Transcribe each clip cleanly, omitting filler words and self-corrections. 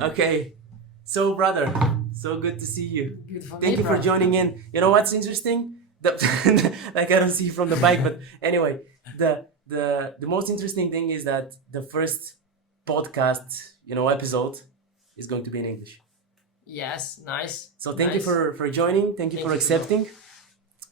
Okay, so brother, so good to see you. Good for Thank me, you for bro. joining in. You know what's interesting? Like I don't see from the bike, but anyway, the most interesting thing is that the first podcast, episode is going to be in English. Yes, nice. So thank you nice. for joining. Thank you Thank for you, bro. accepting.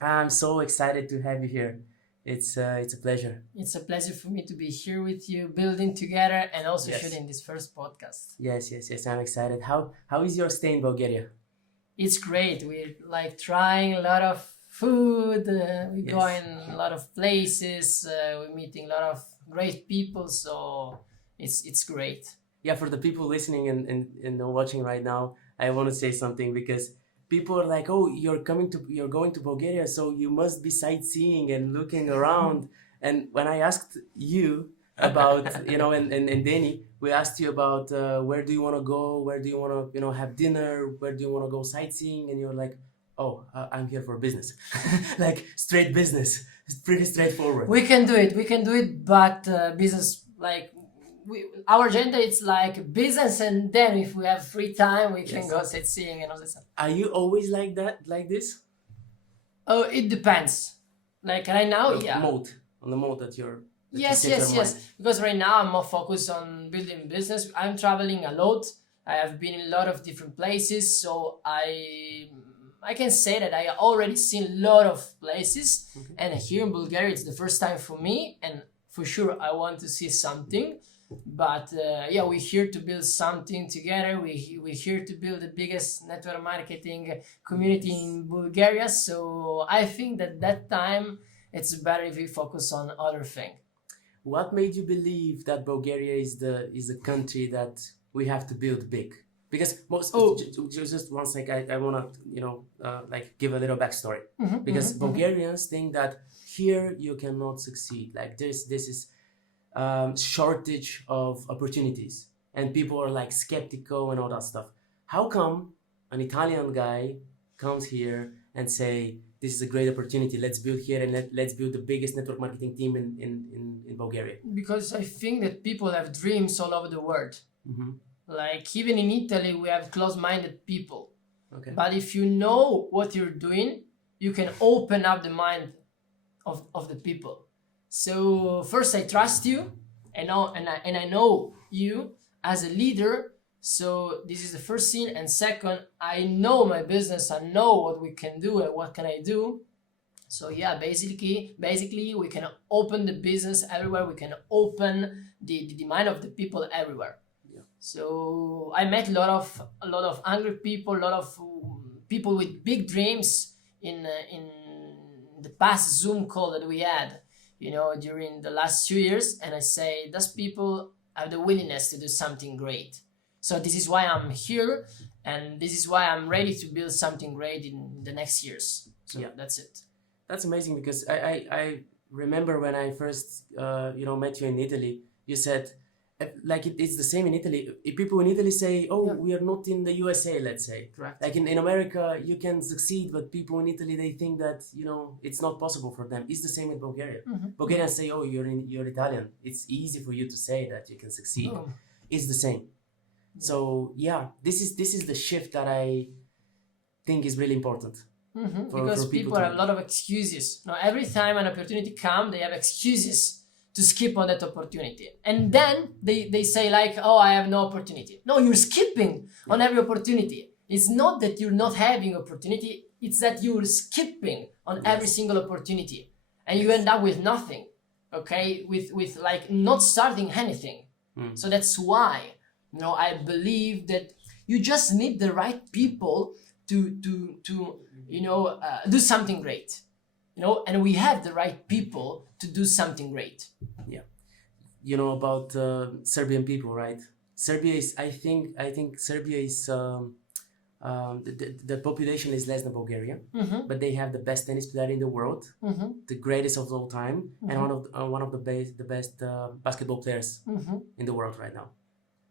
I'm so excited to have you here. It's a pleasure. It's a pleasure for me to be here with you, building together, and also Yes. shooting this first podcast. Yes. I'm excited. How is your stay in Bulgaria? It's great. We're like trying a lot of food. We're Yes. going a lot of places. We're meeting a lot of great people. So it's great. Yeah, for the people listening and watching right now, I want to say something because people are like, "Oh, you're going to Bulgaria, so you must be sightseeing and looking around." And when I asked you about, and Danny, we asked you about where do you want to go, where do you want to, have dinner, where do you want to go sightseeing, and you're like, "Oh, I'm here for business," like straight business. It's pretty straightforward. We can do it. We can do it, but business like. Our agenda it's like business, and then if we have free time we can Yes. go sightseeing and all this stuff. Are you always like that, like this? Oh, it depends. Like right now, yeah. On the mode that you're. that you Yes, set your yes. mind. Because right now I'm more focused on building business. I'm traveling a lot. I have been in a lot of different places, so I can say that I already seen a lot of places. Okay. And here in Bulgaria, it's the first time for me, and for sure I want to see something. But yeah, we're here to build something together. We're here to build the biggest network marketing community in Bulgaria. So I think that time it's better if we focus on other thing. What made you believe that Bulgaria is the country that we have to build big? Because just one sec, I wanna like give a little backstory. Because Bulgarians think that here you cannot succeed. Like this is shortage of opportunities, and people are like skeptical and all that stuff. How come an Italian guy comes here and say this is a great opportunity, let's build here and let's build the biggest network marketing team in Bulgaria? Because I think that people have dreams all over the world. Like even in Italy we have close-minded people. Okay. But if you know what you're doing, you can open up the mind of the people. So first I trust you, and I know you as a leader. So this is the first thing, and second, I know my business. I know what we can do and what can I do. So yeah, basically we can open the business everywhere. We can open the mind of the people everywhere. Yeah. So I met a lot of angry people, a lot of people with big dreams in the past Zoom call that we had. During the last 2 years, and I say those people have the willingness to do something great. So this is why I'm here, and this is why I'm ready to build something great in the next years. So yeah, that's it. That's amazing because I remember when I first met you in Italy, you said like it's the same in Italy. If people in Italy say, "Oh, Yeah. we are not in the USA," let's say. Correct. Like in America, you can succeed, but people in Italy they think that it's not possible for them. It's the same with Bulgaria. Bulgarians say, "Oh, you're Italian. It's easy for you to say that you can succeed." Oh. It's the same. So yeah, this is the shift that I think is really important. Because for people to- have a lot of excuses. Now, every time an opportunity comes, they have excuses to skip on that opportunity. And then they say like, "Oh, I have no opportunity." No, you're skipping on every opportunity. It's not that you're not having opportunity, it's that you're skipping on every single opportunity. And you end up with nothing, okay? With like not starting anything. So that's why, I believe that you just need the right people to do something great. And we have the right people to do something great. Yeah, you know about Serbian people, right? Serbia is, I think Serbia is the population is less than Bulgaria, but they have the best tennis player in the world, the greatest of all time, and one of the best basketball players in the world right now.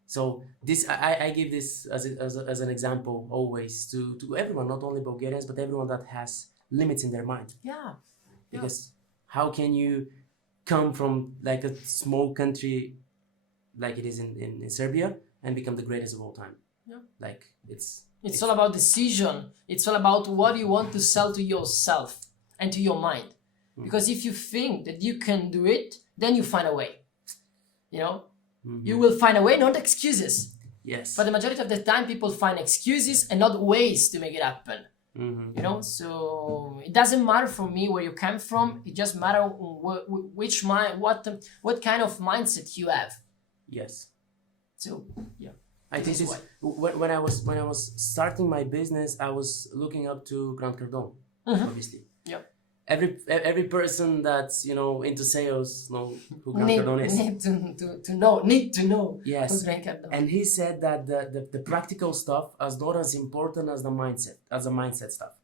So this I give this as an example always to everyone, not only Bulgarians, but everyone that has limits in their mind. Yeah. Because how can you come from like a small country like it is in Serbia and become the greatest of all time. Yeah. Like it's all about decision. It's all about what you want to sell to yourself and to your mind. Because if you think that you can do it, then you find a way. You know, you will find a way, not excuses. Yes. But the majority of the time, people find excuses and not ways to make it happen. You know, so it doesn't matter for me where you come from. It just matters which mind, what kind of mindset you have. Yes. So yeah, I think this when I was starting my business, I was looking up to Grant Cardone, obviously. Yeah. Every person that's into sales know who Grant Cardone is. Need to know. Yes. Who Grant Cardone. And he said that the practical stuff is not as important as the mindset stuff.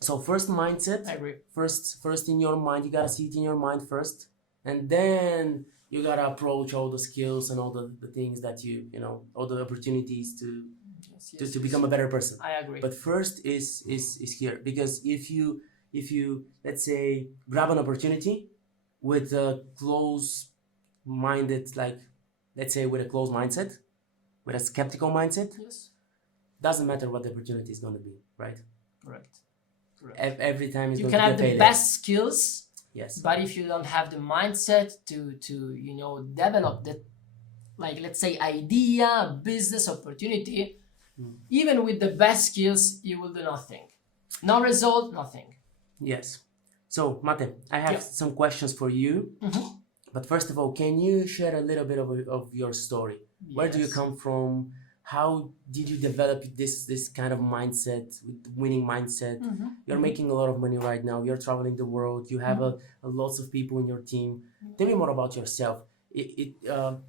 So first mindset. I agree. First in your mind, you gotta see it in your mind first, and then you gotta approach all the skills and all the things that all the opportunities to become a better person. I agree. But first is here, because if you let's say grab an opportunity with a close-minded, like let's say with a closed mindset, with a skeptical mindset, doesn't matter what the opportunity is going to be, right? Correct. Every time you can have the best skills. Yes. But if you don't have the mindset to develop that, like let's say idea, business opportunity, even with the best skills, you will do nothing. No result, nothing. Yes. So, Mate, I have some questions for you. But first of all, can you share a little bit of your story? Where do you come from? How did you develop this kind of mindset, winning mindset? You're making a lot of money right now. You're traveling the world. You have lots of people in your team. Tell me more about yourself.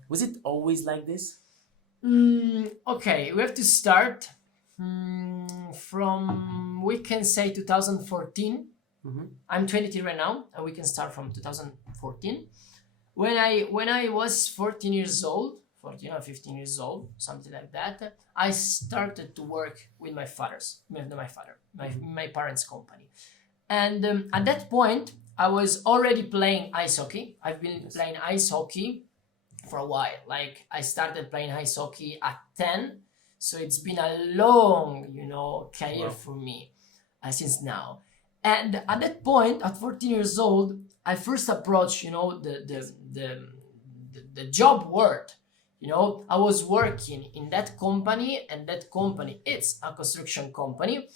Was it always like this? Okay, we have to start from, we can say 2014. I'm 23 right now, and we can start from 2014. When I was 14 years old, 14 or 15 years old, something like that, I started to work with my my parents' company. And at that point, I was already playing ice hockey. I've been playing ice hockey for a while. Like, I started playing ice hockey at 10, so it's been a long, career for me since now. And at that point, at 14 years old, I first approached, the job world. I was working in that company, and that company, it's a construction company.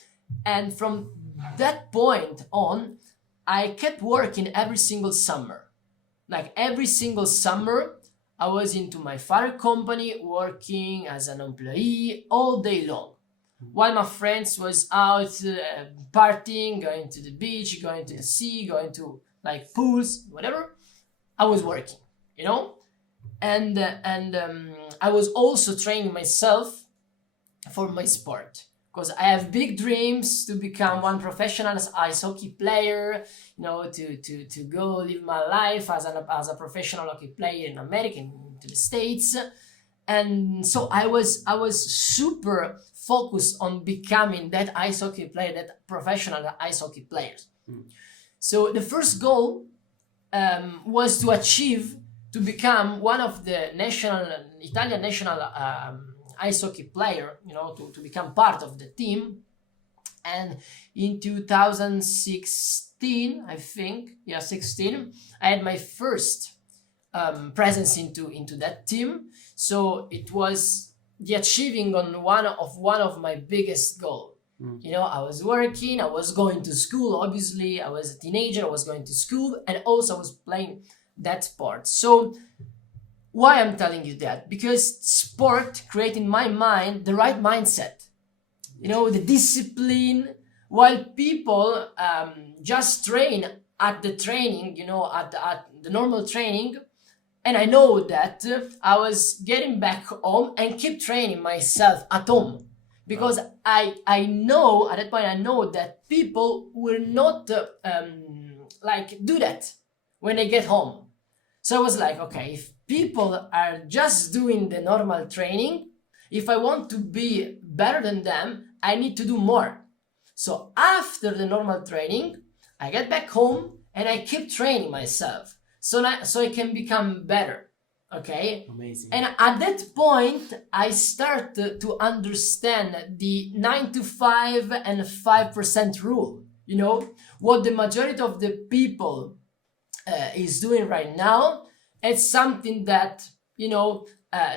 And from that point on, I kept working every single summer. Like every single summer, I was into my father company, working as an employee all day long. While my friends was out partying, going to the beach, going to the sea, going to like pools, whatever, I was working, And I was also training myself for my sport, because I have big dreams to become one professional ice hockey player, to go live my life as a professional hockey player in America, to the States. And so I was super focused on becoming that ice hockey player, that professional ice hockey player. So the first goal was to become one of the Italian national ice hockey player, to become part of the team. And in 2016, I think, 16, I had my first presence into that team. So it was the achieving on one of my biggest goals. I was working, I was going to school, obviously, I was a teenager, I was going to school, and also I was playing that sport. So why I'm telling you that? Because sport created in my mind the right mindset, the discipline, while people just train at the training, at the normal training. And I know that I was getting back home and keep training myself at home, because I know at that point, I know that people will not do that when they get home. So I was like, okay, if people are just doing the normal training, if I want to be better than them, I need to do more. So after the normal training, I get back home and I keep training myself so I can become better. Okay. Amazing. And at that point, I started to understand the 9 to 5 and 5% rule. You know, what the majority of the people is doing right now. It's something that, you know,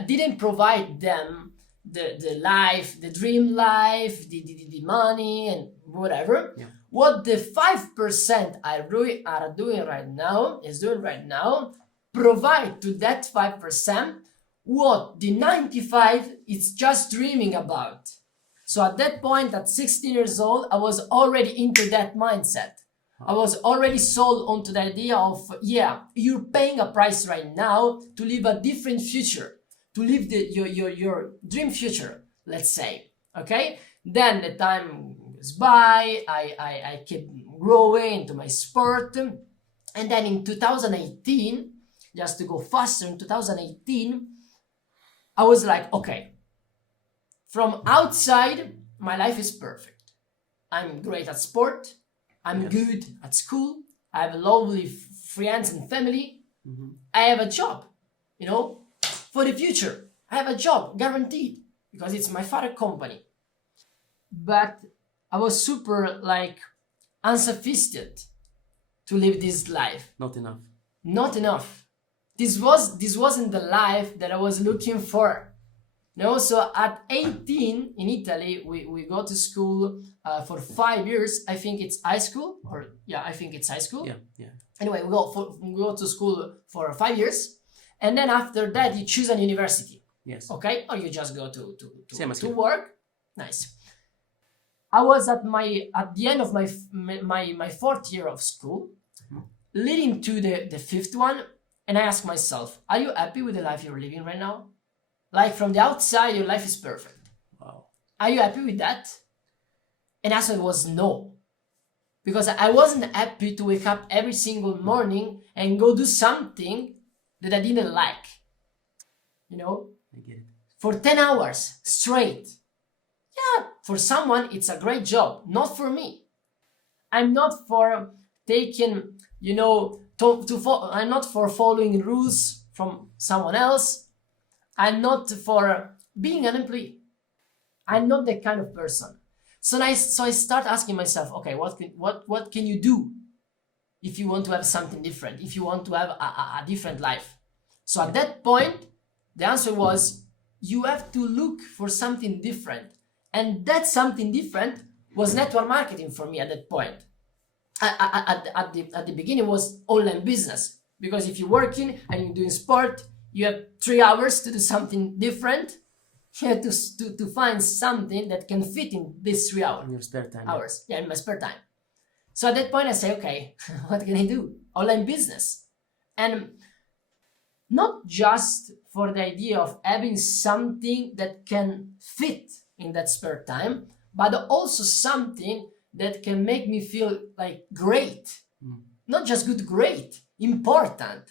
didn't provide them the life, the dream life, the money and whatever. Yeah. What the 5% are doing right now, provide to that 5% what the 95 is just dreaming about. So at that point, at 16 years old, I was already into that mindset. I was already sold onto the idea of, yeah, you're paying a price right now to live a different future, to live your dream future, let's say. Okay? Then the time goes by, I keep growing into my sport. And then in 2018, just to go faster, in 2018, I was like, okay, from outside, my life is perfect. I'm great at sport. I'm good at school. I have lovely friends and family. Mm-hmm. I have a job, you know, for the future. I have a job guaranteed because it's my father company. But I was super like insufficient to live this life. Not enough. Not enough. This wasn't the life that I was looking for. No, so at 18 in Italy, we go to school for 5 years. I think it's high school, I think it's high school. Yeah. Anyway, we go to school for 5 years, and then after that you choose a university. Yes. Okay, or you just go to work. Nice. I was at the end of my fourth year of school, leading to the fifth one, and I asked myself, are you happy with the life you're living right now? Like from the outside, your life is perfect. Wow. Are you happy with that? And the answer was no. Because I wasn't happy to wake up every single morning and go do something that I didn't like. You know? I get it. For 10 hours straight. Yeah, for someone, it's a great job. Not for me. I'm not for taking, you know, I'm not for following rules from someone else. I'm not for being an employee. I'm not that kind of person. So I start asking myself, okay, what can you do if you want to have something different, if you want to have a different life? So at that point, the answer was, you have to look for something different. And that something different was network marketing for me at that point. At the beginning was online business, because if you're working and you're doing sport, you have 3 hours to do something different. You have to find something that can fit in these 3 hours. In your spare time. Hours. Yeah, in my spare time. So at that point I say, okay, what can I do? Online business. And not just for the idea of having something that can fit in that spare time, but also something that can make me feel like great. Not just good, great, important.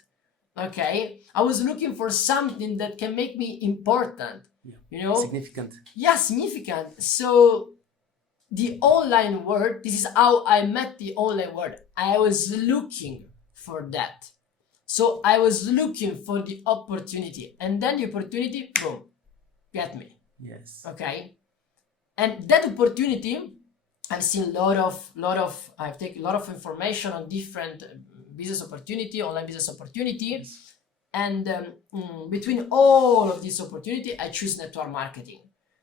Okay, I was looking for something that can make me important, you know? Significant. Yeah, significant. So the online world, this is how I met the online world. I was looking for that. So I was looking for the opportunity, and then the opportunity, boom, get me. Yes. Okay, and that opportunity, I've seen I've taken a lot of information on different business opportunity, online business opportunity, and between all of this opportunity, I choose network marketing.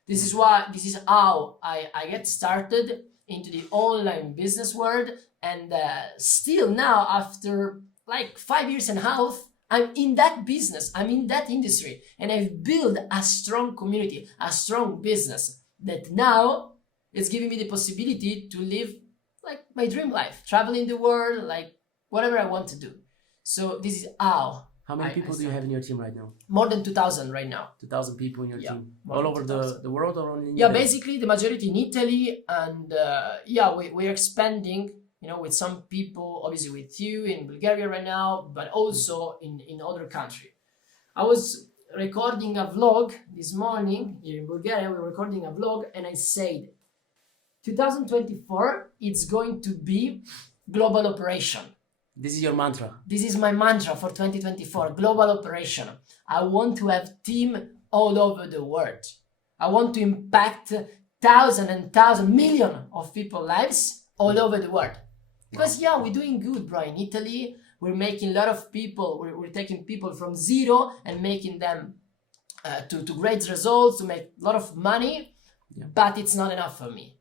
This is how I get started into the online business world, and still now, after like 5 years and a half, I'm in that business, I'm in that industry, and I've built a strong community, a strong business that now is giving me the possibility to live like my dream life, traveling the world, like whatever I want to do. So this is how. How many people do you have in your team right now? More than 2,000 right now. 2,000 people in your team? All over the world or only in Yeah, Italy? basically the majority in Italy, and we're expanding, you know, with some people, obviously with you in Bulgaria right now, but also in other countries. I was recording a vlog this morning here in Bulgaria. We were recording a vlog, and I said, 2024, it's going to be global operation. This is your mantra. This is my mantra for 2024, global operation. I want to have team all over the world. I want to impact million of people's lives all over the world. Because yeah, we're doing good, bro. In Italy, we're making a lot of people, we're taking people from zero and making them to great results, to make a lot of money, but it's not enough for me.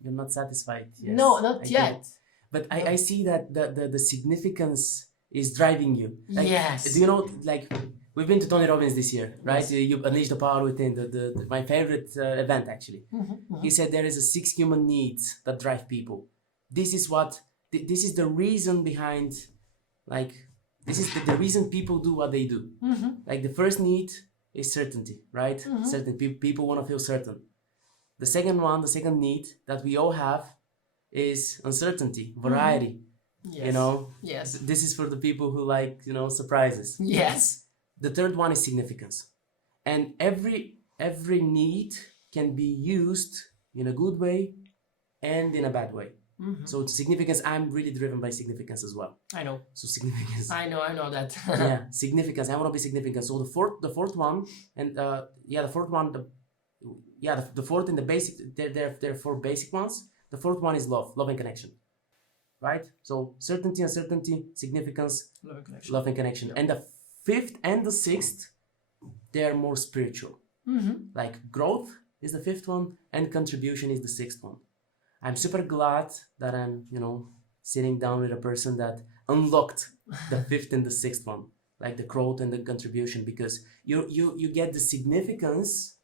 You're not satisfied. Yes, no, not yet. But I see that the significance is driving you. Like, yes. Do you know, like, we've been to Tony Robbins this year, right? Yes. You unleash the power within, my favorite event, actually. He said there is 6 human needs that drive people. This is what, this is the reason behind, like, this is the reason people do what they do. Like, the first need is certainty, right? Certainty. People want to feel certain. The second one, the second need that we all have is uncertainty, variety. Yes. You know? Yes. This is for the people who like, you know, surprises. Yes. The third one is significance. And every need can be used in a good way and in a bad way. So significance, I'm really driven by significance as well. I know. So significance. I know that. Yeah, significance. I want to be significant. So the fourth one, and the fourth one, the fourth and the basic. There are 4 basic ones. The fourth one is love and connection, right? So certainty, uncertainty, significance, love and connection. And the fifth and the sixth, they are more spiritual. Like growth is the fifth one, and contribution is the sixth one. I'm super glad that I'm, you know, sitting down with a person that unlocked the fifth and the sixth one, like the growth and the contribution, because you get the significance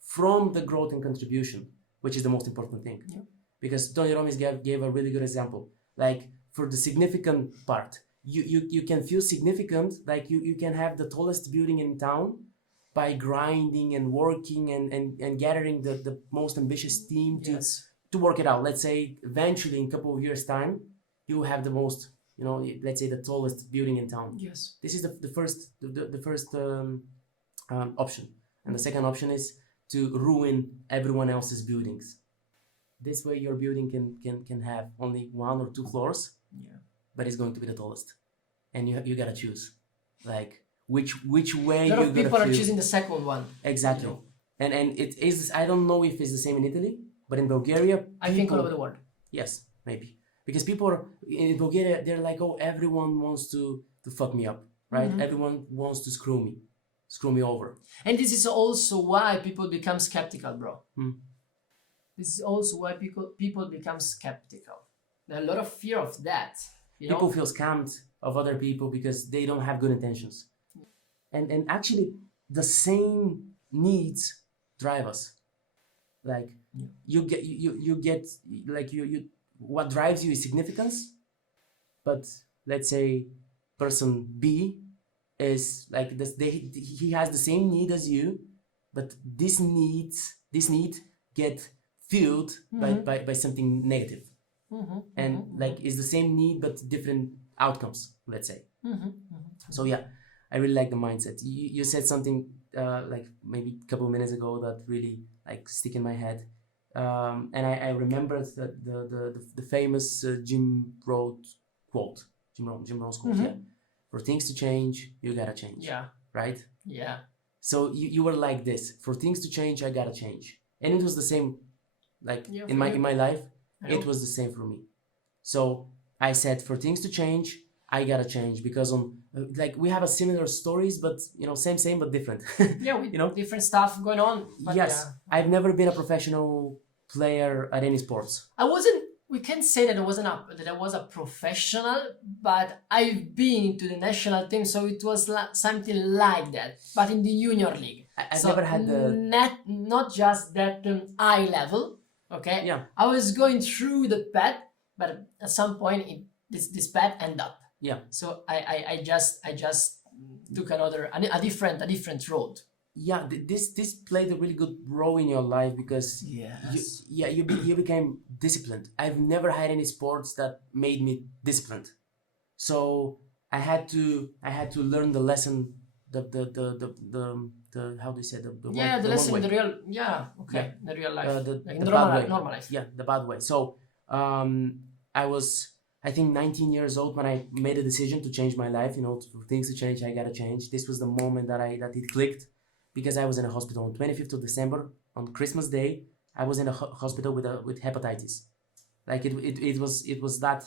from the growth and contribution, which is the most important thing. Yeah. Because Tony Robbins gave a really good example. Like for the significant part, you can feel significant, like you can have the tallest building in town by grinding and working and gathering the most ambitious team to work it out. Let's say eventually in a couple of years time, you have the most, you know, let's say the tallest building in town. Yes. This is the first option. And the second option is to ruin everyone else's buildings. This way your building can have only 1 or 2 floors, but it's going to be the tallest. And you gotta choose, like which way you're gonna feel. People are choosing the second one. Exactly. You know? And it is, I don't know if it's the same in Italy, but in Bulgaria, I think all over the world. Yes, maybe. Because people are, in Bulgaria, they're like, oh, everyone wants to fuck me up, right? Everyone wants to screw me over. And this is also why people become skeptical, bro. This is also why people become skeptical. There's a lot of fear of that. People feel scammed of other people because they don't have good intentions. And actually, the same needs drive us. Like you get like you what drives you is significance, but let's say person B is like this, he has the same need as you, but this need get filled by something negative, and like it's the same need but different outcomes, let's say. So yeah, I really like the mindset. You said something like maybe a couple of minutes ago that really like stick in my head, and I remember the famous Jim Rohn's quote. Yeah, for things to change, you gotta change. Yeah. Right. Yeah. So you were like this. For things to change, I gotta change, and it was the same. Like in my life, it was the same for me. So I said, for things to change, I gotta change, because like we have a similar stories, but you know, same but different. Yeah, we, you know, different stuff going on. Yes, yeah. I've never been a professional player at any sports. I wasn't. We can't say that I was a professional, but I've been into the national team, so it was something like that. But in the junior league, I've never had the not just that high level. Okay. Yeah. I was going through the path, but at some point this path ended up. Yeah. So I just took a different road. Yeah, this played a really good role in your life, because you became disciplined. I've never had any sports that made me disciplined, so I had to learn the lesson, the how do you say the the lesson, the real the real life, the normal life. Yeah, the bad way. So I I think 19 years old when I made a decision to change my life. For things to change, I gotta change. This was the moment that it clicked, because I was in a hospital on 25th of December on Christmas Day. I was in a hospital with hepatitis. Like it was that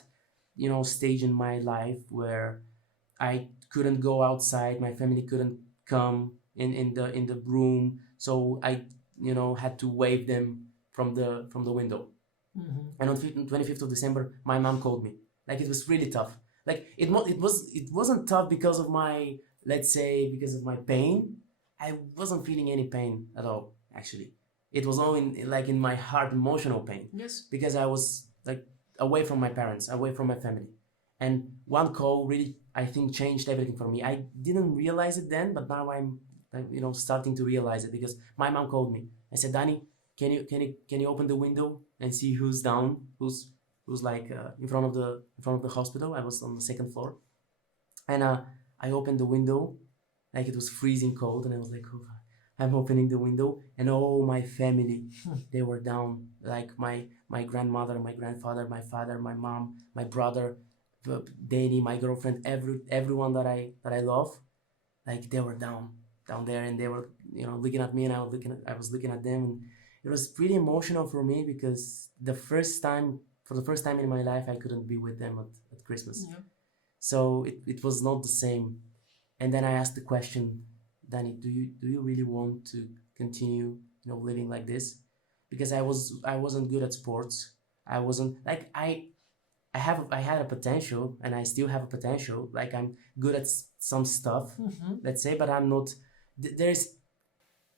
stage in my life where I couldn't go outside. My family couldn't come in the room, so I had to wave them from the window. And on 25th of December, my mom called me. Like, it was really tough. Like, it wasn't tough because of my, let's say, because of my pain. I wasn't feeling any pain at all, actually. It was all in my heart, emotional pain. Yes. Because I was like away from my parents, away from my family. And one call really, I think, changed everything for me. I didn't realize it then, but now I'm starting to realize it, because my mom called me. I said, Danny, can you open the window and see who's down, who's like in front of the hospital? I was on the second floor, and I opened the window, like it was freezing cold, and I was like, oh, I'm opening the window, and all my family, they were down, like my grandmother, my grandfather, my father, my mom, my brother, Danny, my girlfriend, everyone that I love, like they were down there, and they were looking at me, and I was looking at them, and it was pretty emotional for me, because for the first time in my life, I couldn't be with them at Christmas. Yeah. So it was not the same. And then I asked the question, Danny, do you really want to continue living like this? Because I wasn't good at sports. I wasn't like I had a potential, and I still have a potential. Like, I'm good at some stuff, let's say, but I'm not. There's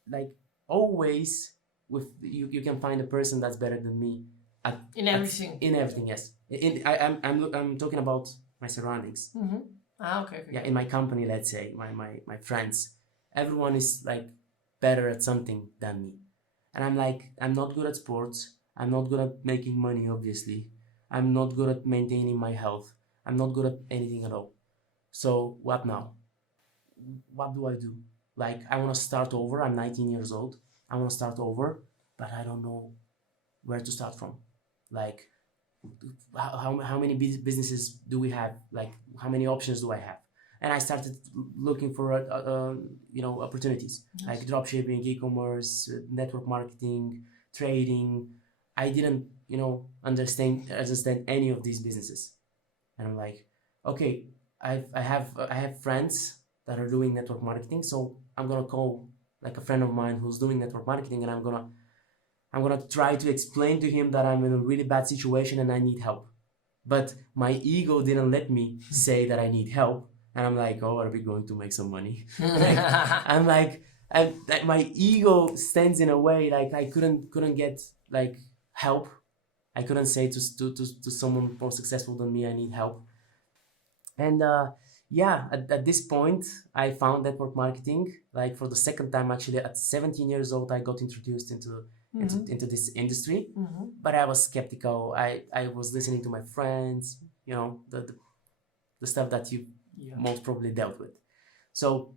like always with you can find a person that's better than me in everything. In everything, yes. I'm talking about my surroundings. Okay. Yeah, in my company, let's say, my friends, everyone is like better at something than me, and I'm not good at sports. I'm not good at making money, obviously. I'm not good at maintaining my health. I'm not good at anything at all. So what now? What do I do? Like, I want to start over. I'm 19 years old. I want to start over, but I don't know where to start from. Like, how many businesses do we have? Like, how many options do I have? And I started looking for opportunities, like dropshipping, e-commerce, network marketing, trading. I didn't understand any of these businesses, and I'm like, okay, I have friends that are doing network marketing, so I'm gonna call like a friend of mine who's doing network marketing, and I'm gonna try to explain to him that I'm in a really bad situation and I need help. But my ego didn't let me say that I need help, and I'm like, oh, are we going to make some money? I'm like, my ego stands in a way, like I couldn't get like help. I couldn't say to someone more successful than me, I need help. And at this point, I found network marketing. Like, for the second time, actually, at 17 years old, I got introduced into this industry. But I was skeptical. I was listening to my friends, the stuff that you most probably dealt with. So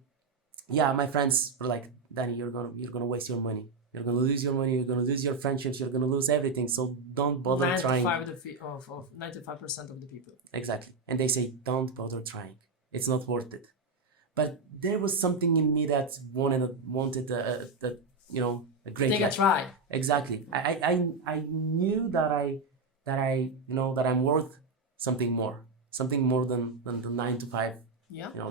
my friends were like, Danny, you're gonna waste your money. You're gonna lose your money. You're gonna lose your friendships. You're gonna lose everything. So don't bother trying. 95% of the people. Exactly. And they say, don't bother trying. It's not worth it. But there was something in me that wanted a great Take life. a try. Exactly. I knew that I'm worth something more than the 9 to 5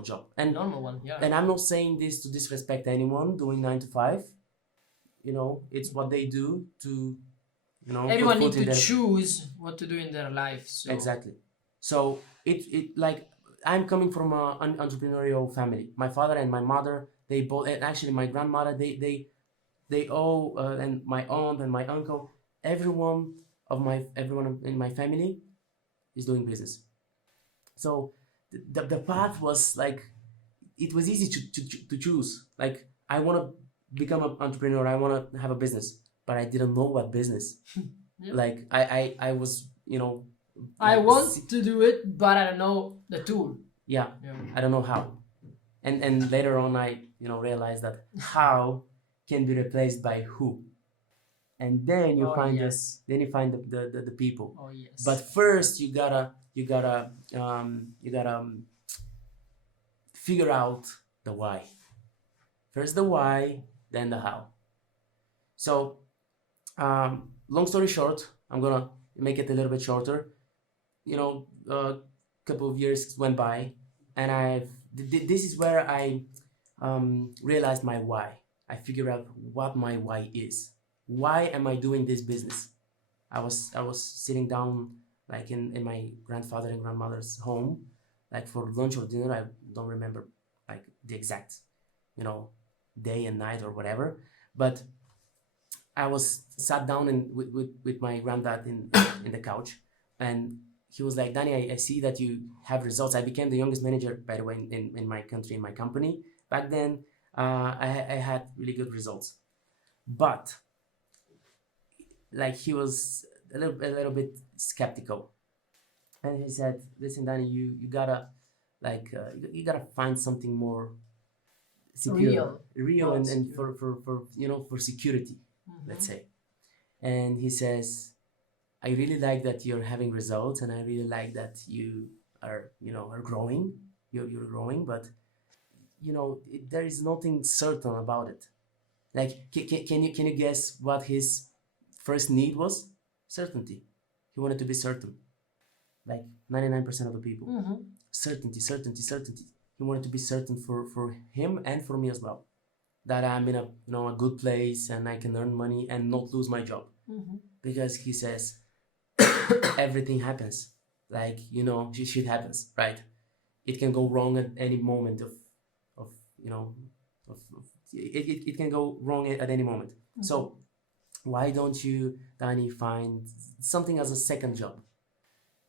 job. And normal one. Yeah. And I'm not saying this to disrespect anyone doing 9 to 5. It's what they do to everyone needs to choose what to do in their life. So. Exactly. So it like, I'm coming from an entrepreneurial family. My father and my mother, they both, and actually my grandmother, they all, and my aunt and my uncle, everyone in my family is doing business. So the path was like, it was easy to choose. Like, I want to become an entrepreneur. I want to have a business, but I didn't know what business. Like, I was I want to do it, but I don't know the tool. Yeah. I don't know how. And later on, I realized that how can be replaced by who. and then you Oh, find yes. the people. Oh, yes. But first you gotta figure out the why. First the why, then the how. So long story short, I'm gonna make it a little bit shorter. A couple of years went by, and this is where I realized my why. I figured out what my why is. Why am I doing this business? I was sitting down like in my grandfather and grandmother's home, like for lunch or dinner. I don't remember like the exact, you know, day and night or whatever. But I was sat down with my granddad in the couch, and he was like, Danny, I see that you have results. I became the youngest manager, by the way, in my country, in my company. Back then, I had really good results. But like he was a little bit skeptical. And he said, listen, Danny, you gotta you gotta find something more secure, real, and Secure. for security, let's Mhm. say. And he says, I really like that you're having results, and I really like that you are growing. You're growing, but there is nothing certain about it. Like, can you guess what his first need was? Certainty. He wanted to be certain, like 99% of the people. Mhm. Certainty, certainty, certainty. He wanted to be certain for him and for me as well, that I'm in a good place and I can earn money and not lose my job, Mhm. because he says everything happens. Like, shit happens, right? It can go wrong at any moment of you know of it can go wrong at any moment. So why don't you, Danny, find something as a second job?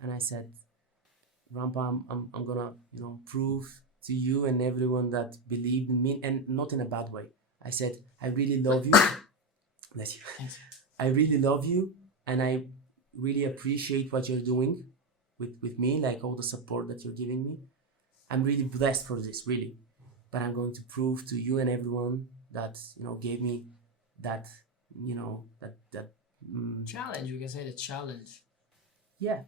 And I said, Grandpa, I'm gonna prove to you and everyone that believed in me, and not in a bad way. I said, I really love you. Bless you. I really love you, and I really appreciate what you're doing with me, like all the support that you're giving me. I'm really blessed for this, really. But I'm going to prove to you and everyone that gave me that Challenge. We can say the challenge. yeah,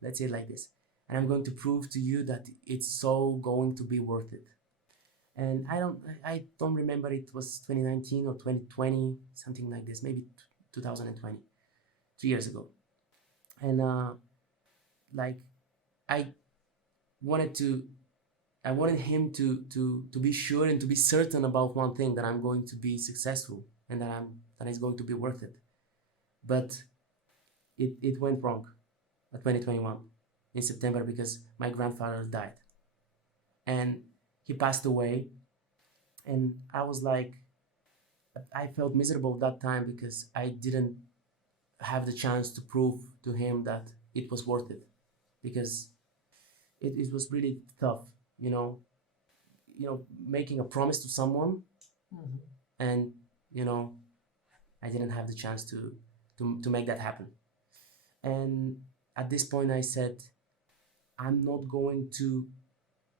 let's say it like this. And I'm going to prove to you that it's so going to be worth it. And I don't remember, it was 2019 or 2020, something like this, maybe 2020, 3 years ago. And like I wanted to I wanted him to be sure and to be certain about one thing, that I'm going to be successful, and that it's going to be worth it. But it went wrong at 2021 in September, because my grandfather died, and he passed away. And I felt miserable that time, because I didn't have the chance to prove to him that it was worth it, because it was really tough, you know, making a promise to someone, Mhm. and you know I didn't have the chance to make that happen. And at this point I said, I'm not going to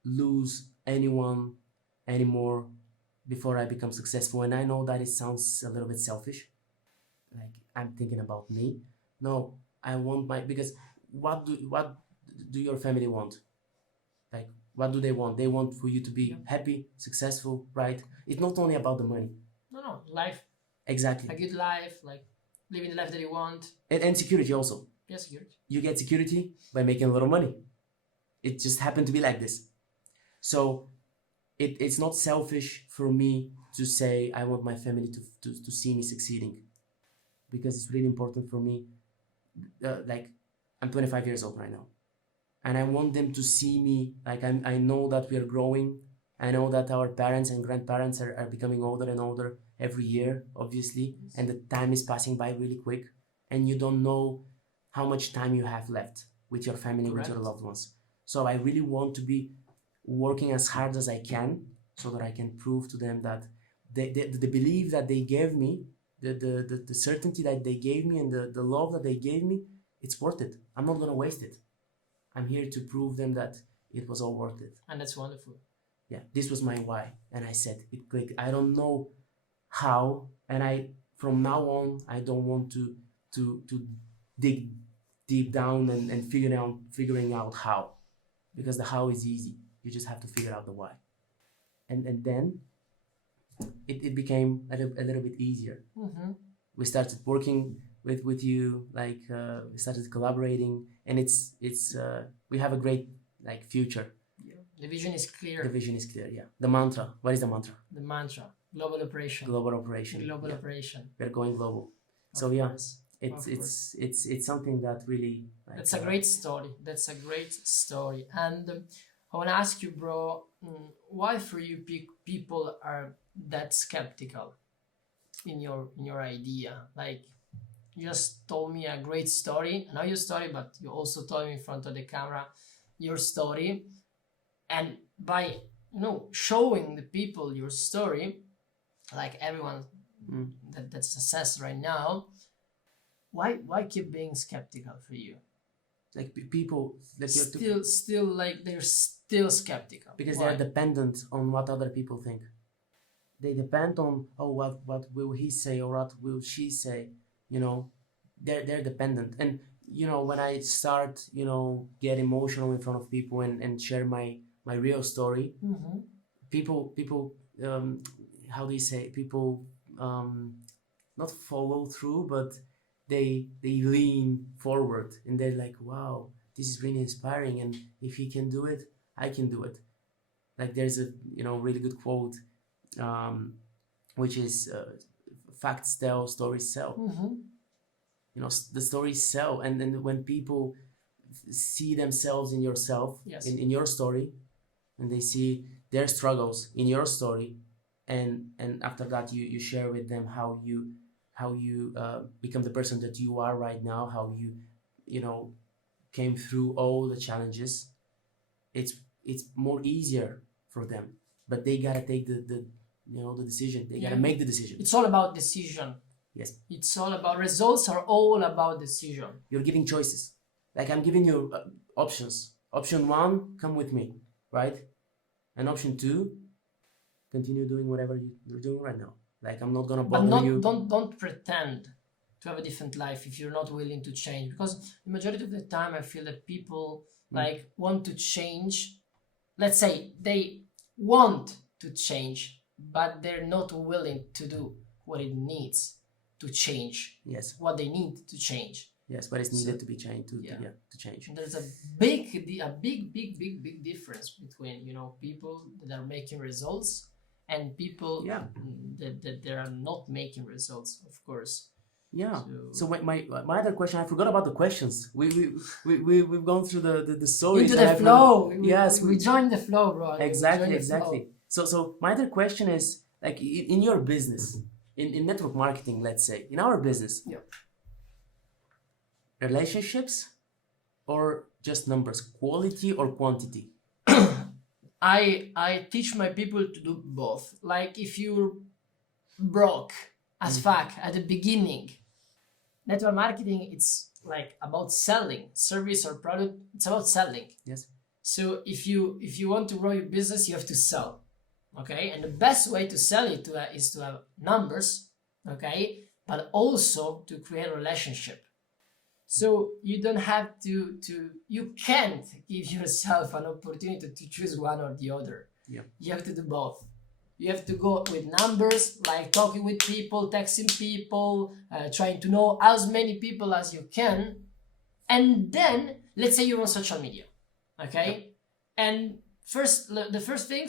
lose anyone anymore before I become successful. And I know that it sounds a little bit selfish, like I'm thinking about me. No, I want because what do your family want? Like, what do they want? They want for you to be happy, successful, right? It's not only about the money. No, life. Exactly. A good life, like living the life that you want. And security also. Yes, security. You get security by making a little money. It just happened to be like this. So it's not selfish for me to say I want my family to see me succeeding, because it's really important for me. Like, I'm 25 years old right now, and I want them to see me. Like, I know that we are growing. I know that our parents and grandparents are becoming older and older every year, obviously, and the time is passing by really quick, and you don't know how much time you have left with your family, with your loved ones. So I really want to be working as hard as I can, so that I can prove to them that the belief that they gave me, the certainty that they gave me, and the love that they gave me, it's worth it. I'm not going to waste it. I'm here to prove them that it was all worth it. And that's wonderful. Yeah, this was my why. And I said, it clicked. I don't know how. And I from now on, I don't want to dig deep down and figuring out how, because the how is easy. You just have to figure out the why, and then it became a little bit easier. We started working with you, like we started collaborating, and it's we have a great like future. The vision is clear. The vision is clear. Yeah. The mantra. What is the mantra? The mantra. Global operation. Global operation. Global operation. We're going global. Of So yeah, course. it's something that really. Like, That's a great story. That's a great story. And I want to ask you, bro, why for you people are that skeptical in your idea? Like, you just told me a great story, not your story, but you also told me in front of the camera your story, and by showing the people your story, like everyone that's assessed right now, why keep being skeptical for you? Like people that still like they're still skeptical because why? they're dependent on what other people think. They depend on what will he say or what will she say. They're dependent. And when I start get emotional in front of people and share my real story, people how do you say, people not follow through, but they lean forward and they're like, wow, this is really inspiring, and if he can do it, I can do it. Like there's a really good quote, which is facts tell, stories sell. The stories sell, and then when people see themselves in yourself, yes, in your story, and they see their struggles in your story, and after that you share with them how you become the person that you are right now, how you came through all the challenges. It's more easier for them, but they gotta take the decision. They gotta make the decision. It's all about decision. Yes. It's all about results. Are all about decision. You're giving choices. Like I'm giving you options. Option 1, come with me, right? And option 2, continue doing whatever you're doing right now. Like I'm not gonna bother you. Don't pretend to have a different life if you're not willing to change. Because the majority of the time, I feel that people like want to change. Let's say they want to change, but they're not willing to do what it needs to change. Yes. What they need to change. Yes, what is needed to be changed to change. And there's a big difference between people that are making results and people that they are not making results, of course. Yeah. So my other question, I forgot about the questions. We've gone through the stories. Into the flow. Yes, we joined the flow, bro. Exactly. So my other question is, like in your business, in network marketing, let's say, in our business, relationships or just numbers, quality or quantity? I teach my people to do both. Like if you're broke as fuck at the beginning, network marketing, it's like about selling service or product. It's about selling. Yes. So if you want to grow your business, you have to sell. Okay, and the best way to sell it is to have numbers. Okay, but also to create a relationship. So you don't have to you can't give yourself an opportunity to choose one or the other. Yeah. You have to do both. You have to go with numbers, like talking with people, texting people, trying to know as many people as you can. And then, let's say you're on social media, okay? And the first thing,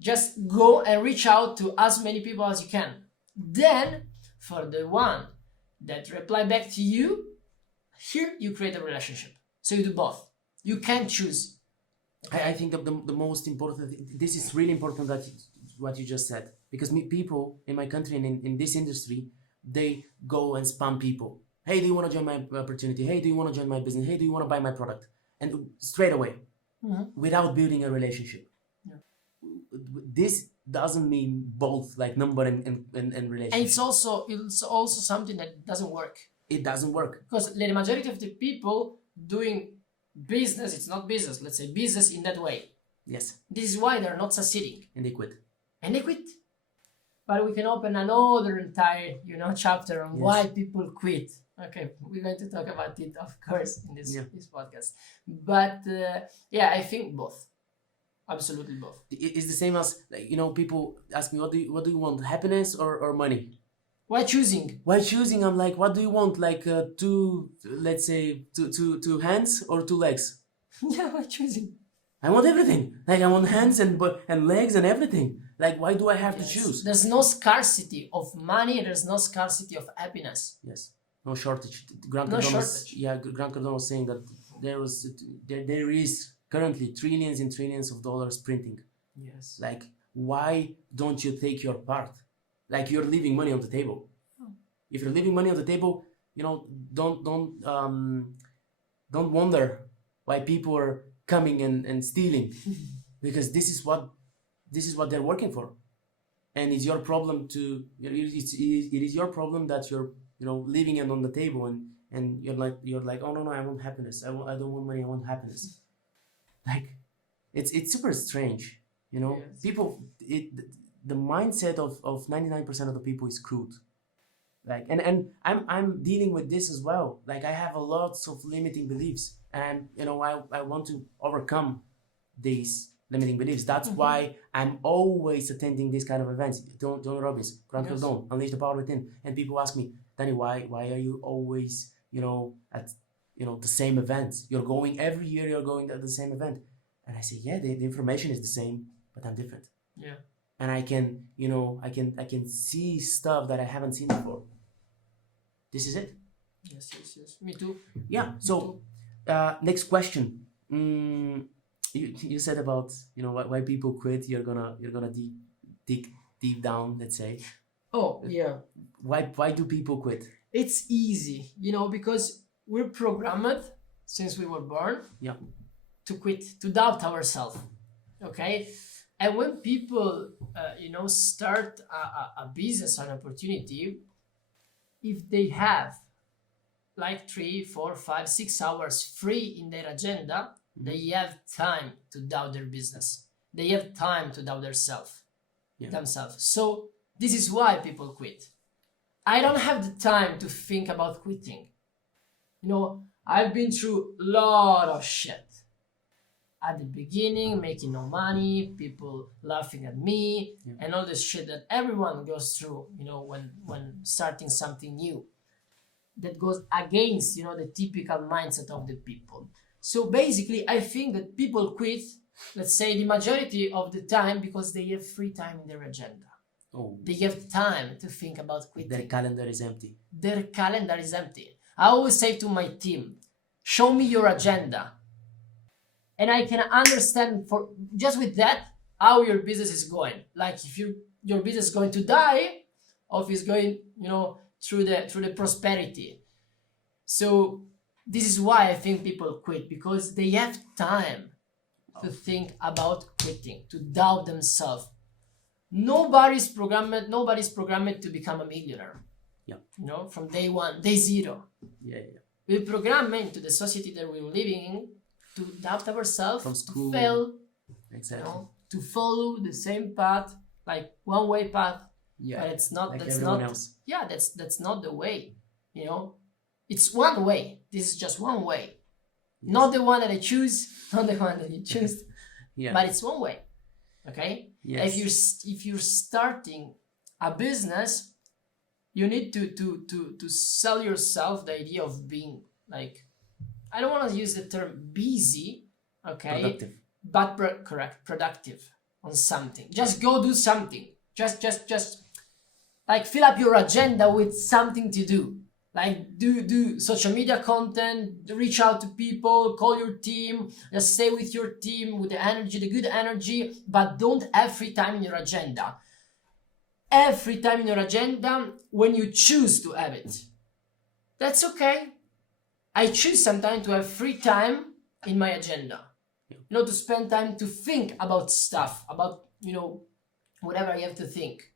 just go and reach out to as many people as you can. Then, for the one that reply back to you, here you create a relationship. So you do both. You can choose. Okay? I think the most important, this is really important that what you just said, because people in my country and in this industry, they go and spam people. Hey, do you want to join my opportunity? Hey, do you want to join my business? Hey, do you want to buy my product? And straight away, without building a relationship. Yeah. This doesn't mean both, like number and relationship. And it's also something that doesn't work. It doesn't work. Because the majority of the people doing business, it's not business, let's say business in that way. Yes. This is why they're not succeeding. And they quit. And they quit. but we can open another entire, chapter on Yes. why people quit. Okay, we're going to talk about it, of course, in this podcast. But I think both, absolutely both. It's the same as, like, people ask me, what do you want, happiness or money? Why choosing? I'm like, what do you want? Like let's say two hands or two legs? Yeah, why choosing? I want everything. Like, I want hands and legs and everything. Like, why do I have to choose? There's no scarcity of money. There's no scarcity of happiness. Yes, no shortage. Grant No Cardone shortage. Grant Cardone was saying that there is currently trillions and trillions of dollars printing. Yes. Like, why don't you take your part? Like, you're leaving money on the table. If you're leaving money on the table, don't wonder why people are coming and stealing, because this is what they're working for, and it's your problem to it is your problem that you're leaving it on the table, and you're like, oh no, I want happiness. I don't want money. I want happiness. Like, it's super strange. Yes. People, the mindset of 99% of the people is crude. Like, and I'm dealing with this as well. Like, I have a lots of limiting beliefs, and I want to overcome these limiting beliefs. That's why I'm always attending these kind of events. Don't Robbins, Grant Cardone, Unleash the Power Within. And people ask me, Danny, why are you always at the same events? You're going every year. You're going at the same event. And I say, yeah, the information is the same, but I'm different. Yeah. And I can I can see stuff that I haven't seen before. This is it. Yes. Me too. Yeah. So, next question. You said about why people quit. You're gonna dig deep down. Let's say. Oh yeah. Why do people quit? It's easy, because we're programmed since we were born. Yeah. To quit, to doubt ourselves. Okay. And when people, start a business, an opportunity, if they have like 3, 4, 5, 6 hours free in their agenda, they have time to doubt their business. They have time to doubt themselves. So this is why people quit. I don't have the time to think about quitting. I've been through a lot of shit. At the beginning, making no money, people laughing at me, and all this shit that everyone goes through, when starting something new. That goes against, the typical mindset of the people. So basically, I think that people quit, let's say the majority of the time, because they have free time in their agenda. Oh. They have time to think about quitting. Their calendar is empty. I always say to my team, show me your agenda. And I can understand for just with that how your business is going. Like, if your business is going to die, or if it's going, through the prosperity. So this is why I think people quit, because they have time to think about quitting, to doubt themselves. Nobody's programmed to become a millionaire. Yeah. From day one, day zero. Yeah. We're programmed into the society that we're living in to doubt ourselves, from school, to fail, exactly, to follow the same path, like one-way path. Yeah, but it's not. Like that's everyone not. Else. Yeah, that's not the way. It's one way. This is just one way, not the one that I choose, not the one that you choose. Yeah. But it's one way. Okay. Yes. If you're starting a business, you need to sell yourself the idea of being, like, I don't want to use the term busy, okay? Productive. But productive on something. Just go do something. Just like fill up your agenda with something to do. Like do social media content, reach out to people, call your team, just stay with your team with the energy, the good energy, but don't have free time in your agenda. Have free time in your agenda when you choose to have it. That's okay. I choose sometimes to have free time in my agenda. To spend time to think about stuff, about, whatever I have to think.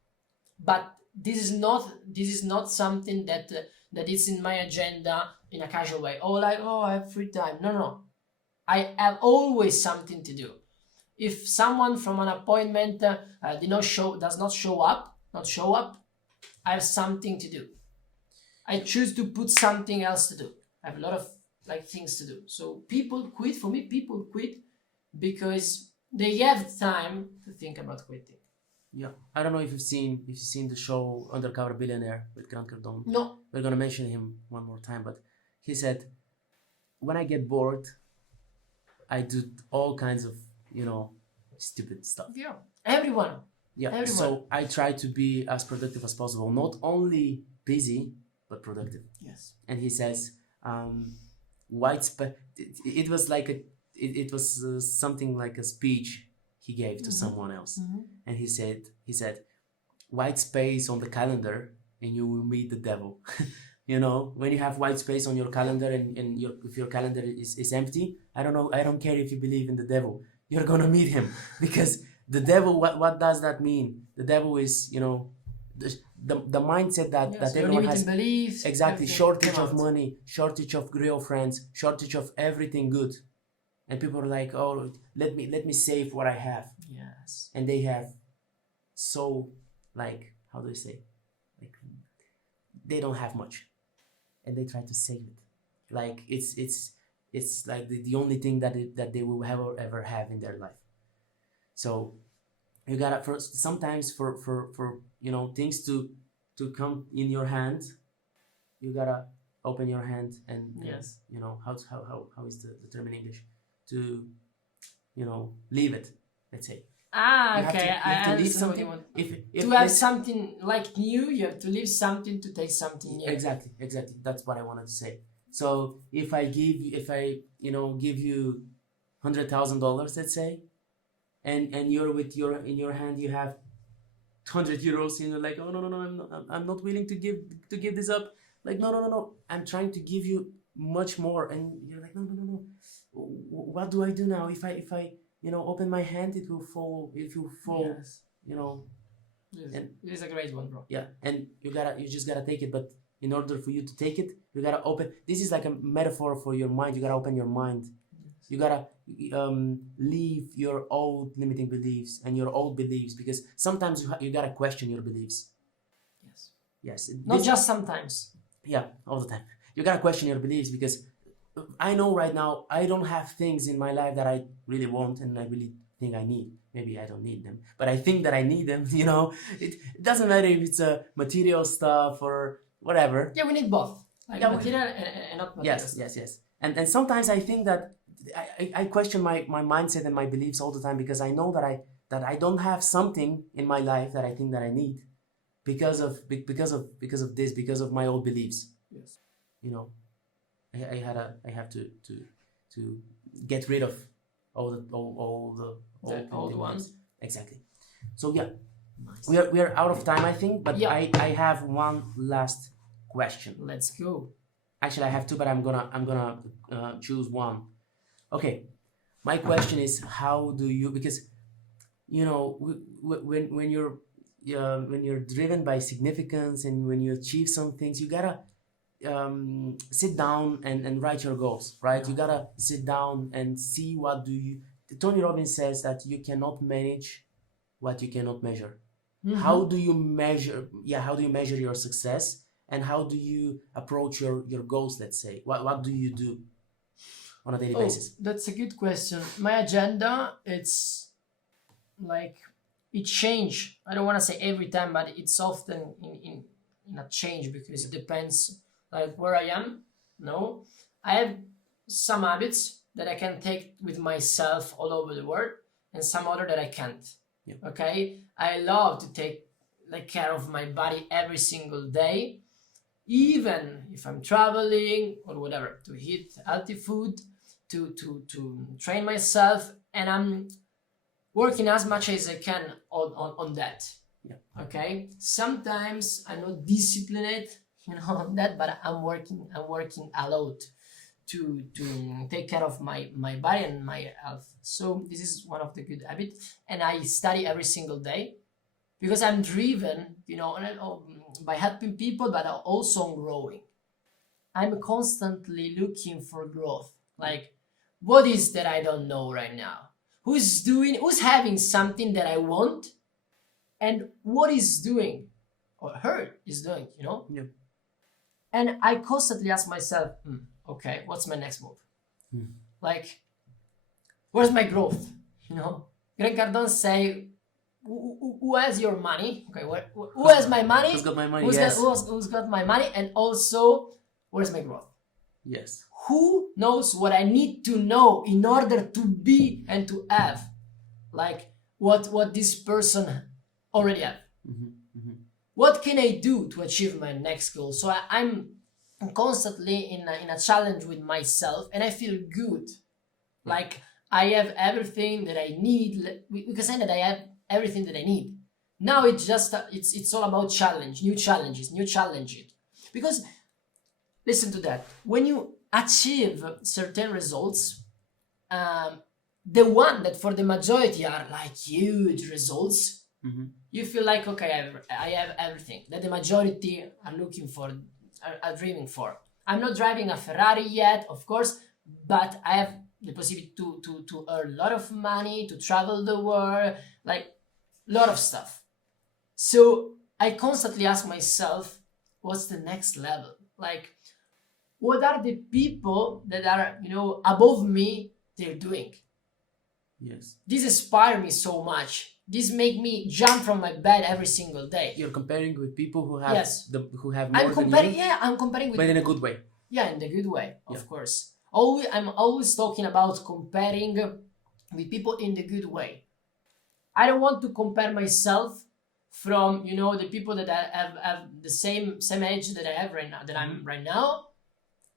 But this is not something that is in my agenda in a casual way. I have free time. No. I have always something to do. If someone from an appointment does not show up, not show up, I have something to do. I choose to put something else to do. I have a lot of like things to do. So people quit. For me, people quit because they have time to think about quitting. Yeah, I don't know if you've seen the show Undercover Billionaire with Grant Cardone. No. We're gonna mention him one more time, but he said, when I get bored, I do all kinds of stupid stuff. Yeah, everyone. Yeah, Everyone. so I try to be as productive as possible, not only busy but productive. Yes. And he says, white space. It was like it was something like a speech he gave to someone else, and he said, white space on the calendar, and you will meet the devil. When you have white space on your calendar and if your calendar is empty, I don't care if you believe in the devil, you're gonna meet him, because the devil, what does that mean? The devil is the mindset that everyone has. Beliefs, Exactly, shortage of money, shortage of girlfriends, shortage of everything good, and people are like, oh, let me save what I have. Yes. And they have, so, like, how do I say, like, they don't have much, and they try to save it, like it's like the only thing that they will ever have in their life. So you gotta, sometimes for things to come in your hand, you gotta open your hand and yes, how is the term in English, to leave it, let's say. Okay, you have to leave something. If to have something like new, you have to leave something to take something new. Exactly. That's what I wanted to say. So if I give you $100,000, let's say, and you're in your hand you have 100 euros, and you're like, oh no, I'm not willing to give this up. Like, no, I'm trying to give you much more, and you're like, no. What do I do now? If I open my hand, it will fall. Yes. And it is a great one, bro. Yeah, and you just gotta take it. But in order for you to take it, you gotta open. This is like a metaphor for your mind. You gotta open your mind. Yes. You gotta leave your old limiting beliefs and your old beliefs, because sometimes you gotta question your beliefs. Yes. Not just sometimes. Yeah, all the time. You gotta question your beliefs, because I know right now I don't have things in my life that I really want and I really think I need. Maybe I don't need them, but I think that I need them. It doesn't matter if it's a material stuff or whatever. Yeah, we need both, like material and not material. Yes. And sometimes I think that I question my mindset and my beliefs all the time, because I know that I don't have something in my life that I think that I need, because of this, because of my old beliefs. Yes. I have to get rid of all the old ones. Exactly. So yeah, nice. we are out of time, I think, but yeah. I have one last question. Let's go. Actually, I have two, but I'm gonna choose one. Okay, my question is, how do you, because when you're driven by significance and when you achieve some things, you gotta sit down and write your goals, right? You gotta sit down and see what do you. Tony Robbins says that you cannot manage what you cannot measure. How do you measure? Yeah, how do you measure your success, and how do you approach your goals? Let's say, what do you do on a daily basis? That's a good question. My agenda, it's like it change. I don't want to say every time, but it's often in a change, because it depends. Like where I am, no, I have some habits that I can take with myself all over the world, and some other that I can't. Yeah. Okay, I love to take care of my body every single day, even if I'm traveling or whatever, to eat healthy food, to train myself, and I'm working as much as I can on that. Yeah. Okay, sometimes I'm not disciplined on that, but I'm working a lot to take care of my body and my health. So this is one of the good habits, and I study every single day, because I'm driven, by helping people, but also on growing. I'm constantly looking for growth. Like, what is that I don't know right now? Who's having something that I want, and what he's doing or her is doing, Yeah. And I constantly ask myself, okay, what's my next move? Like, where's my growth? Grant Cardone say, who has your money? Okay, who has my money? Who's got my money? Who's Yes. who's got my money? And also, where's my growth? Yes. Who knows what I need to know in order to be and to have, like what this person already have? What can I do to achieve my next goal? So I'm constantly in a challenge with myself, and I feel good. Like I have everything that I need. We can say that I have everything that I need. Now it's just it's all about new challenges. Because listen to that. When you achieve certain results, the one that for the majority are like huge results, you feel like, okay, I have everything that the majority are looking for, are dreaming for. I'm not driving a Ferrari yet, of course, but I have the possibility to earn a lot of money, to travel the world, like a lot of stuff. So I constantly ask myself, what's the next level? Like, what are the people that are, above me, they're doing? Yes. This inspires me so much. This make me jump from my bed every single day. You're comparing with people who have who have more I'm comparing. than you, I'm comparing with. but in a good way. Yeah, in the good way, of course. I'm always talking about comparing with people in the good way. I don't want to compare myself from the people that have the same age that I have right now, that I'm right now,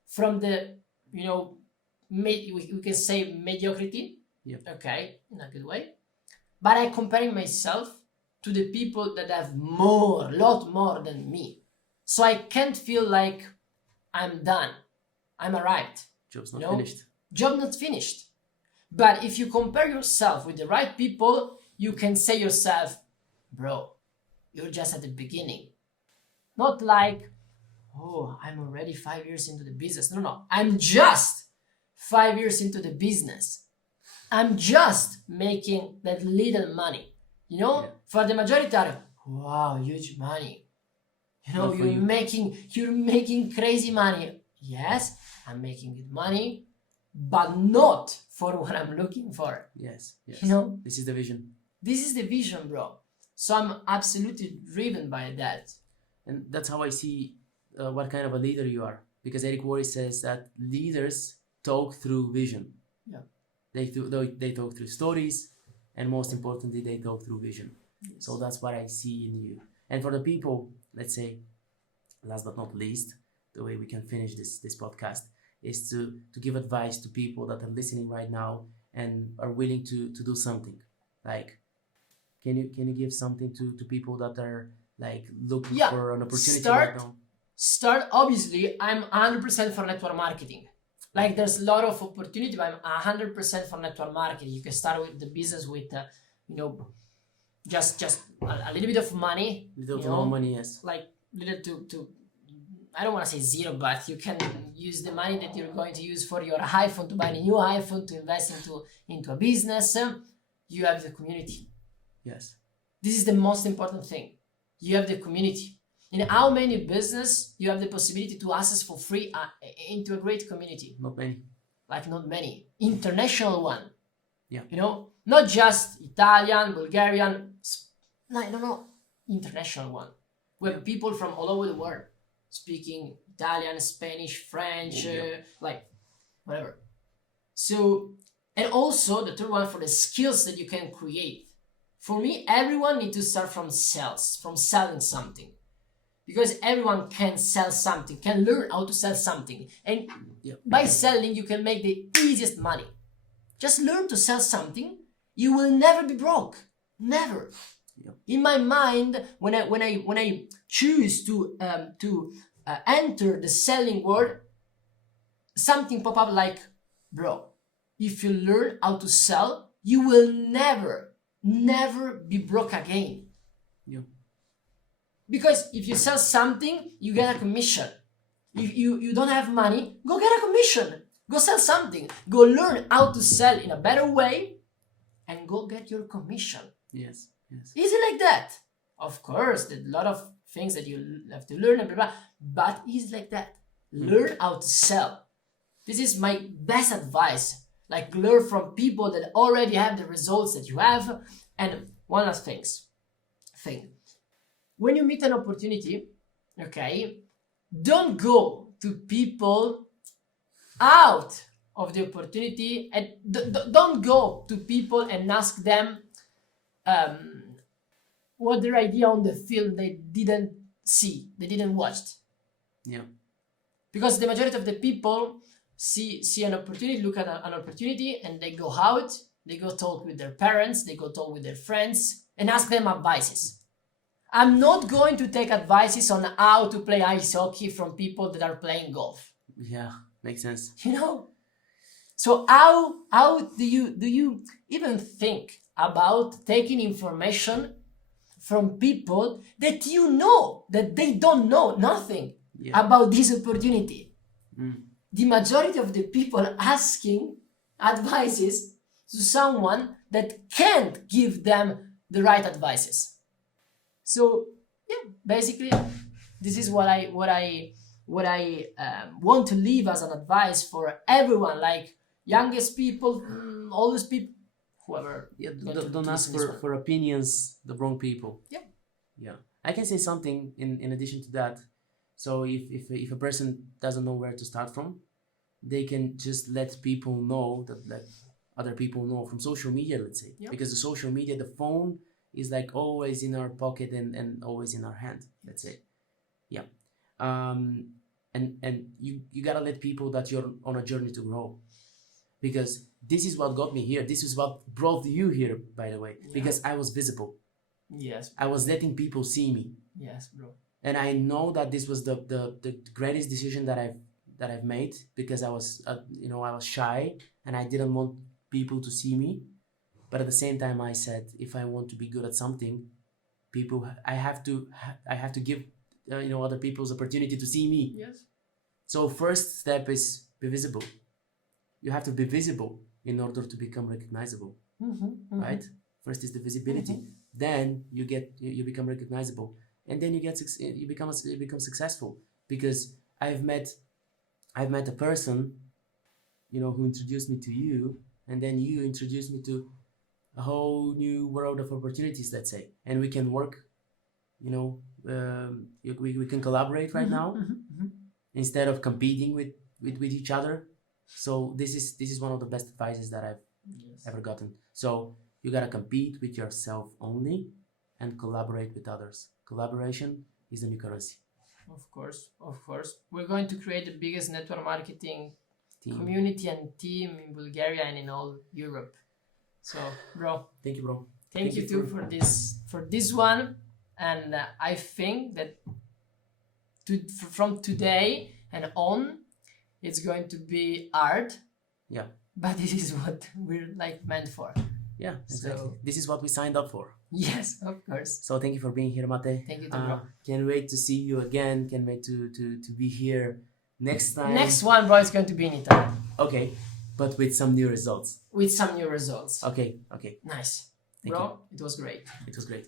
from the we can say mediocrity. Yeah. Okay, in a good way. But I'm comparing myself to the people that have more, a lot more than me. So I can't feel like I'm done. I'm arrived. Job's not finished. Job not finished. But if you compare yourself with the right people, you can say yourself, bro, you're just at the beginning. Not like, oh, I'm already 5 years into the business. No. I'm just 5 years into the business. I'm just making that little money. For the majority are, wow, huge money. You're making crazy money. Yes, I'm making good money, but not for what I'm looking for. Yes. This is the vision. This is the vision, bro. So I'm absolutely driven by that. And that's how I see what kind of a leader you are. Because Eric Worre says that leaders talk through vision. Yeah. They talk through stories, and most importantly, they talk through vision. Yes. So that's what I see in you. And for the people, let's say, last but not least, the way we can finish this podcast is to give advice to people that are listening right now and are willing to do something. Like, can you give something to people that are like looking for an opportunity right now? Start, obviously, I'm 100% for network marketing. Like, there's a lot of opportunity, but I'm 100% for network marketing. You can start with the business with, just a little bit of money. Little money, yes. Like, little to I don't want to say zero, but you can use the money that you're going to use for your iPhone to buy a new iPhone, to invest into a business. You have the community. Yes. This is the most important thing. You have the community. In how many business you have the possibility to access for free into a great community? Not many. Like, not many. International one. Yeah. Not just Italian, Bulgarian, no. International one. We have people from all over the world speaking Italian, Spanish, French, like whatever. So, and also the third one, for the skills that you can create. For me, everyone needs to start from selling something. Because everyone can sell something, can learn how to sell something. And by selling, you can make the easiest money. Just learn to sell something. You will never be broke. Never. Yep. In my mind, when I choose to enter the selling world, something pop up like, bro, if you learn how to sell, you will never be broke again. Yeah. Because if you sell something, you get a commission. If you don't have money, go get a commission. Go sell something. Go learn how to sell in a better way and go get your commission. Yes. Easy like that. Of course, there's a lot of things that you have to learn and blah, blah, but it's like that. Learn how to sell. This is my best advice. Like, learn from people that already have the results that you have. And one last thing. When you meet an opportunity, okay, don't go to people out of the opportunity, and don't go to people and ask them what their idea on the film they didn't see, they didn't watch. Yeah. Because the majority of the people see an opportunity, look at an opportunity, and they go out, they go talk with their parents, they go talk with their friends, and ask them advices. I'm not going to take advices on how to play ice hockey from people that are playing golf. Yeah, makes sense. You know? So how do you even think about taking information from people that you know that they don't know nothing about this opportunity? The majority of the people asking advices to someone that can't give them the right advices. So yeah, basically, this is what I want to leave as an advice for everyone, like youngest people, oldest people, whoever. Yeah, don't ask for opinions, the wrong people. Yeah. Yeah. I can say something in addition to that. So if a person doesn't know where to start from, they can just let people know that, let other people know from social media, let's say. Yeah. Because the social media, the phone is like always in our pocket and always in our hand, let's say. Yeah. And you gotta let people that you're on a journey to grow. Because this is what got me here. This is what brought you here, by the way. Yeah. Because I was visible. Yes. I was letting people see me. Yes, bro. And I know that this was the greatest decision that I've made, because I was I was shy and I didn't want people to see me. But at the same time, I said, if I want to be good at something, I have to give other people's opportunity to see me. Yes. So first step is be visible. You have to be visible in order to become recognizable, right? First is the visibility. Then you become recognizable, and then you become successful. Because I've met a person, who introduced me to you, and then you introduced me to a whole new world of opportunities, let's say, and we can work. We can collaborate right now instead of competing with each other. So this is one of the best advices that I've ever gotten. So you gotta compete with yourself only and collaborate with others. Collaboration is the new currency. Of course. We're going to create the biggest network marketing community and team in Bulgaria and in all Europe. So, bro. Thank you, bro. Thank you too for this one. And I think that from today and on, it's going to be hard. Yeah. But this is what we're meant for. Yeah, exactly. So, this is what we signed up for. Yes, of course. So thank you for being here, Mate. Thank you too, bro. Can't wait to see you again. Can't wait to be here next time. Next one, bro, is going to be in Italy. Okay, but with some new results. With some new results. Okay. Nice. Thank bro, you. it was great. It was great.